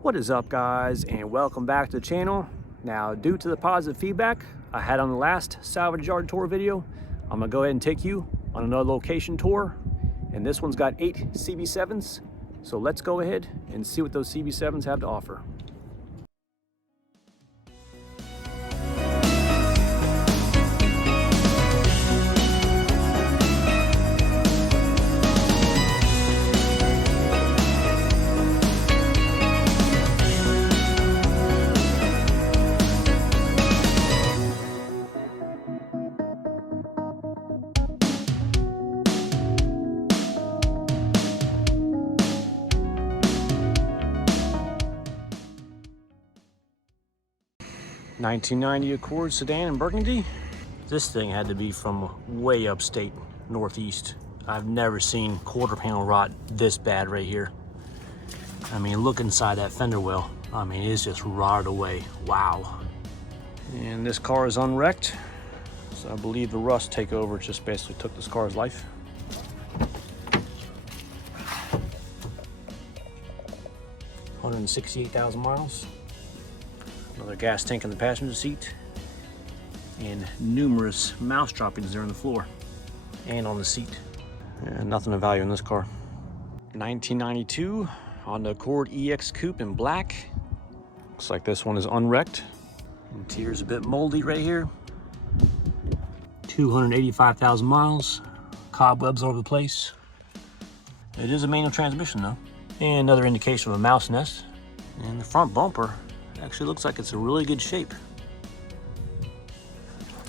What is up, guys, and welcome back to the channel. Now, due to the positive feedback I had on the last salvage yard tour video, I'm gonna go ahead and take you on another location tour, and this one's got 8 CB7s. So let's go ahead and see what those CB7s have to offer. $1990 Accord Sedan in Burgundy. This thing had to be from way upstate northeast. I've never seen quarter panel rot this bad right here. I mean, look inside that fender well. I mean, it's just rotted away. Wow. And this car is unwrecked, so I believe the rust takeover just basically took this car's life. $168,000 miles. Another gas tank in the passenger seat, and numerous mouse droppings there on the floor and on the seat. And nothing of value in this car. 1992 Honda Accord EX Coupe in black. Looks like this one is unwrecked. Interior's a bit moldy right here. 285,000 miles. Cobwebs all over the place. It is a manual transmission though. And another indication of a mouse nest. And the front bumper actually looks like it's in really good shape.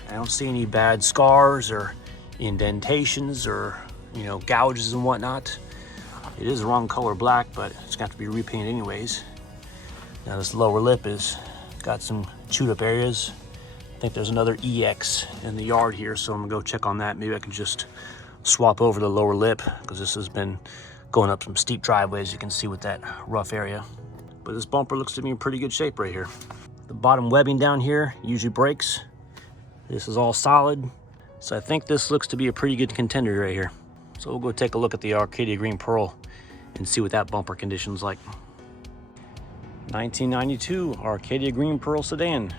I don't see any bad scars or indentations or, you know, gouges and whatnot. It is the wrong color black, but it's gonna have to be repainted anyways. Now this lower lip is got some chewed up areas. I think there's another EX in the yard here, so I'm gonna go check on that. Maybe I can just swap over the lower lip, because this has been going up some steep driveways, you can see with that rough area. But this bumper looks to be in pretty good shape right here. The bottom webbing down here usually breaks. This is all solid. So I think this looks to be a pretty good contender right here. So we'll go take a look at the Arcadia Green Pearl and see what that bumper condition's like. 1992 Arcadia Green Pearl Sedan.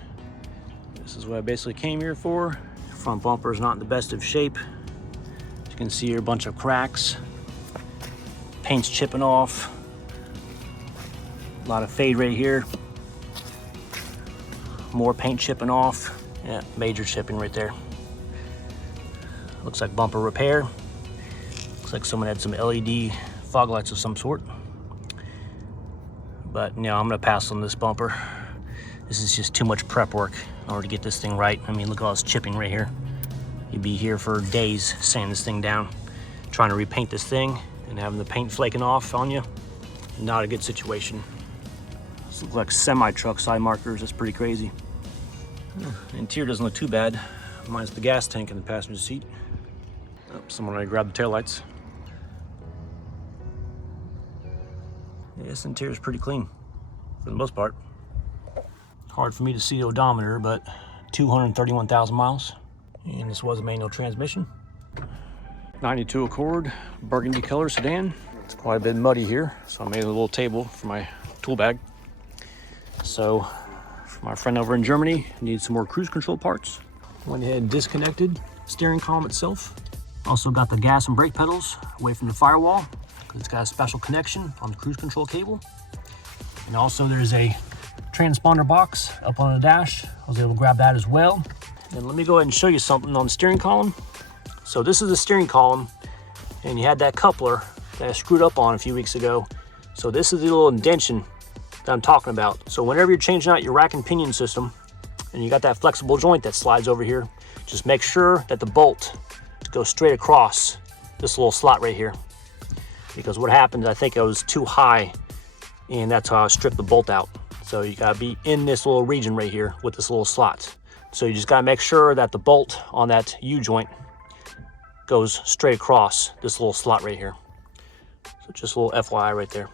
This is what I basically came here for. Front bumper is not in the best of shape. As you can see here, a bunch of cracks. Paint's chipping off. A lot of fade right here. More paint chipping off. Yeah, major chipping right there. Looks like bumper repair. Looks like someone had some LED fog lights of some sort. But you know, I'm gonna pass on this bumper. This is just too much prep work in order to get this thing right. I mean, look at all this chipping right here. You'd be here for days sanding this thing down, trying to repaint this thing and having the paint flaking off on you. Not a good situation. This looks like semi-truck side markers. That's pretty crazy. Interior doesn't look too bad, minus the gas tank in the passenger seat. Oh, someone already grabbed the taillights. Yeah, this interior is pretty clean for the most part. Hard for me to see the odometer, but 231,000 miles. And this was a manual transmission. 92 Accord, burgundy color sedan. It's quite a bit muddy here, so I made a little table for my tool bag. So, for my friend over in Germany, needs some more cruise control parts. Went ahead and disconnected steering column itself. Also got the gas and brake pedals away from the firewall, because it's got a special connection on the cruise control cable. And also there's a transponder box up on the dash. I was able to grab that as well. And let me go ahead and show you something on the steering column. So this is the steering column, and you had that coupler that I screwed up on a few weeks ago. So this is the little indention that I'm talking about. So whenever you're changing out your rack and pinion system and you got that flexible joint that slides over here, just make sure that the bolt goes straight across this little slot right here. Because what happened, I think it was too high, and that's how I stripped the bolt out. So you gotta be in this little region right here with this little slot. So you just gotta make sure that the bolt on that U-joint goes straight across this little slot right here. So just a little FYI right there.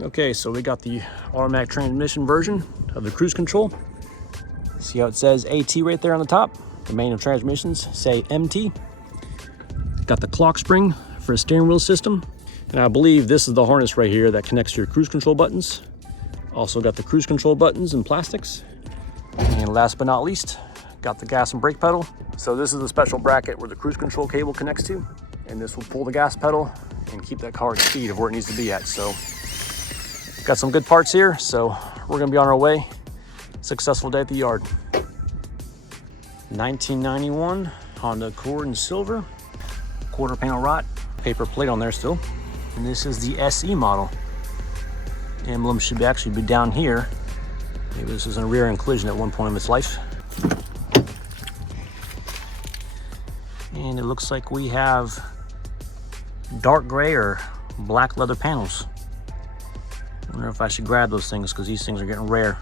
Okay, so we got the automatic transmission version of the cruise control. See how it says AT right there on the top? The manual transmissions say MT. Got the clock spring for a steering wheel system. And I believe this is the harness right here that connects to your cruise control buttons. Also got the cruise control buttons and plastics. And last but not least, got the gas and brake pedal. So this is a special bracket where the cruise control cable connects to, and this will pull the gas pedal and keep that car at speed of where it needs to be at. So got some good parts here, so we're gonna be on our way. Successful day at the yard. 1991 Honda Accord in silver, quarter panel rot, paper plate on there still. And this is the SE model. Emblem should actually be down here. Maybe this was in a rear end collision at one point in its life. And it looks like we have dark gray or black leather panels. I wonder if I should grab those things because these things are getting rare.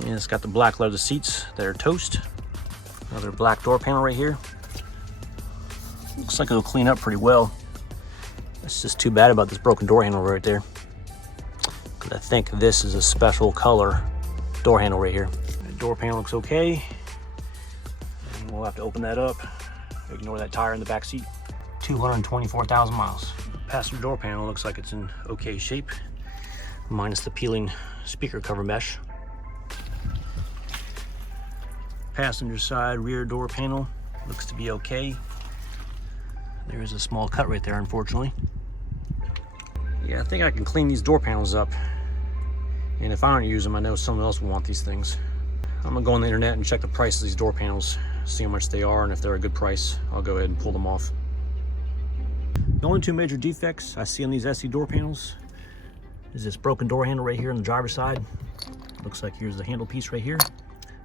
And it's got the black leather seats that are toast. Another black door panel right here. Looks like it'll clean up pretty well. It's just too bad about this broken door handle right there, because I think this is a special color door handle right here. The door panel looks okay. And we'll have to open that up. Ignore that tire in the back seat. 224,000 miles. Passenger door panel looks like it's in okay shape, minus the peeling speaker cover mesh. Passenger side rear door panel looks to be okay. There is a small cut right there, unfortunately. Yeah, I think I can clean these door panels up. And if I don't use them, I know someone else will want these things. I'm gonna go on the internet and check the price of these door panels, see how much they are, and if they're a good price, I'll go ahead and pull them off. The only two major defects I see on these SE door panels is this broken door handle right here on the driver's side. Looks like here's the handle piece right here.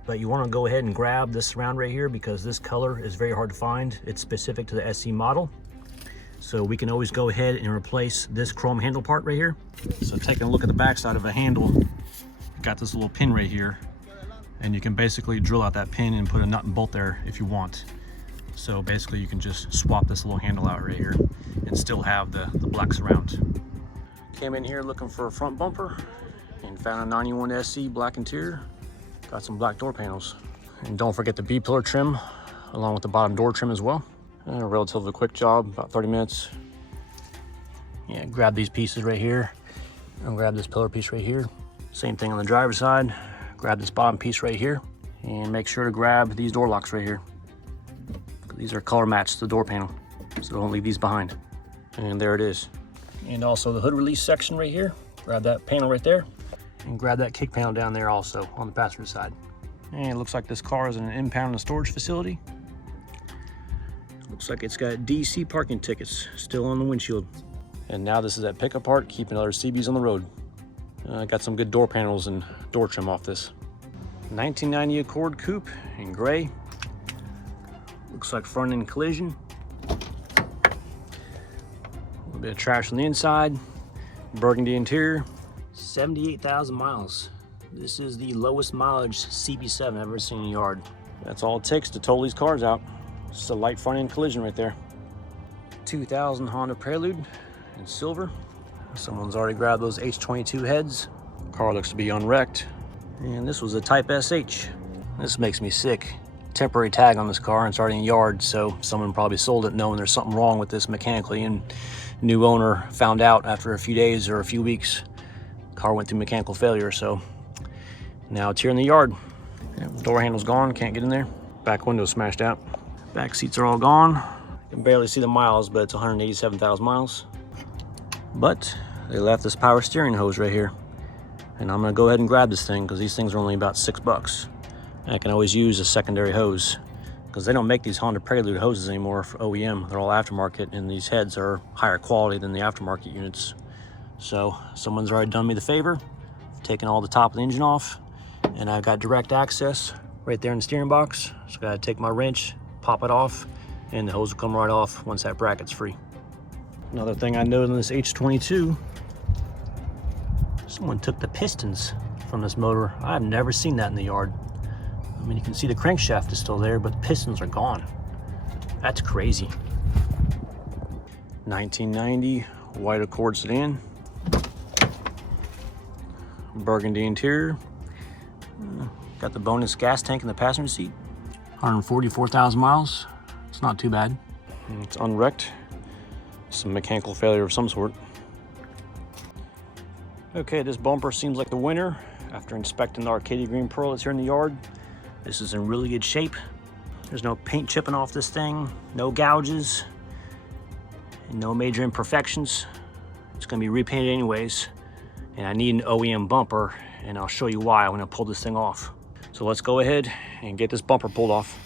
But you want to go ahead and grab this surround right here because this color is very hard to find. It's specific to the SE model. So we can always go ahead and replace this chrome handle part right here. So taking a look at the back side of a handle, got this little pin right here, and you can basically drill out that pin and put a nut and bolt there if you want. So basically you can just swap this little handle out right here and still have the black surround. Came in here looking for a front bumper and found a 91 SE black interior. Got some black door panels. And don't forget the B-pillar trim, along with the bottom door trim as well. A relatively quick job, about 30 minutes. Yeah, grab these pieces right here, and grab this pillar piece right here. Same thing on the driver's side. Grab this bottom piece right here, and make sure to grab these door locks right here. These are color matched to the door panel, so don't leave these behind. And there it is. And also the hood release section right here. Grab that panel right there. And grab that kick panel down there also on the passenger side. And it looks like this car is in an impound and storage facility. Looks like it's got DC parking tickets still on the windshield. And now this is that pickup part, keeping other CBs on the road. Got some good door panels and door trim off this. 1990 Accord Coupe in gray. Looks like front end collision. A little bit of trash on the inside. Burgundy interior. 78,000 miles. This is the lowest mileage CB7 I've ever seen in a yard. That's all it takes to tow these cars out. Just a light front end collision right there. 2000 Honda Prelude in silver. Someone's already grabbed those H22 heads. Car looks to be unwrecked. And this was a Type SH. This makes me sick. Temporary tag on this car and it's already in yard, so someone probably sold it knowing there's something wrong with this mechanically, and new owner found out after a few days or a few weeks. Car went through mechanical failure, so now it's here in the yard. Door handle's gone, can't get in there. Back window's smashed out. Back seats are all gone. You can barely see the miles, but it's 187,000 miles. But they left this power steering hose right here. And I'm gonna go ahead and grab this thing because these things are only about $6. And I can always use a secondary hose because they don't make these Honda Prelude hoses anymore for OEM. They're all aftermarket, and these heads are higher quality than the aftermarket units. So someone's already done me the favor, taking all the top of the engine off, and I've got direct access right there in the steering box. So I gotta take my wrench, pop it off, and the hose will come right off once that bracket's free. Another thing I noticed in this H22, someone took the pistons from this motor. I've never seen that in the yard. I mean, you can see the crankshaft is still there, but the pistons are gone. That's crazy. 1990 white Accord sedan. Burgundy interior. Got the bonus gas tank in the passenger seat. 144,000 miles. It's not too bad. It's unwrecked. Some mechanical failure of some sort. Okay, this bumper seems like the winner after inspecting the Arcadia green pearl that's here in the yard. This is in really good shape. There's no paint chipping off this thing, no gouges, and no major imperfections. It's gonna be repainted anyways, and I need an OEM bumper, and I'll show you why when I pull this thing off. So let's go ahead and get this bumper pulled off.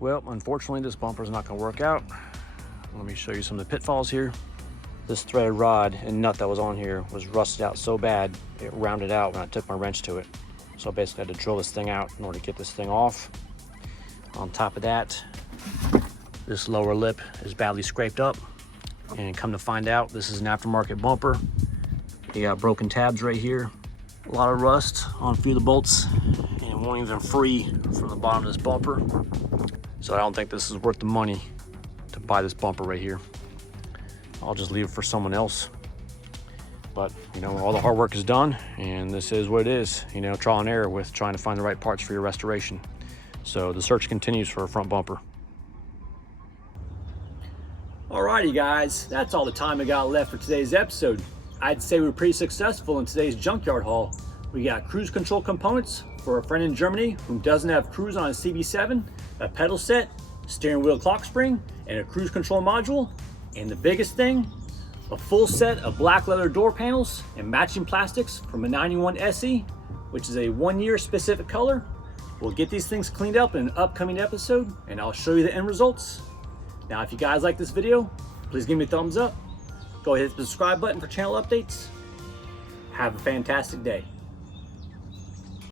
Well, unfortunately, this bumper is not going to work out. Let me show you some of the pitfalls here. This threaded rod and nut that was on here was rusted out so bad, it rounded out when I took my wrench to it. So I basically had to drill this thing out in order to get this thing off. On top of that, this lower lip is badly scraped up. And come to find out, this is an aftermarket bumper. You got broken tabs right here. A lot of rust on a few of the bolts, and it won't even free from the bottom of this bumper. So I don't think this is worth the money to buy this bumper right here. I'll just leave it for someone else. But, you know, all the hard work is done, and this is what it is. You know, trial and error with trying to find the right parts for your restoration. So the search continues for a front bumper. Alrighty guys, that's all the time I got left for today's episode. I'd say we were pretty successful in today's junkyard haul. We got cruise control components for a friend in Germany who doesn't have cruise on a CB7, a pedal set, steering wheel clock spring, and a cruise control module. And the biggest thing, a full set of black leather door panels and matching plastics from a 91 SE, which is a 1-year specific color. We'll get these things cleaned up in an upcoming episode, and I'll show you the end results. Now, if you guys like this video, please give me a thumbs up. Go ahead and hit the subscribe button for channel updates. Have a fantastic day.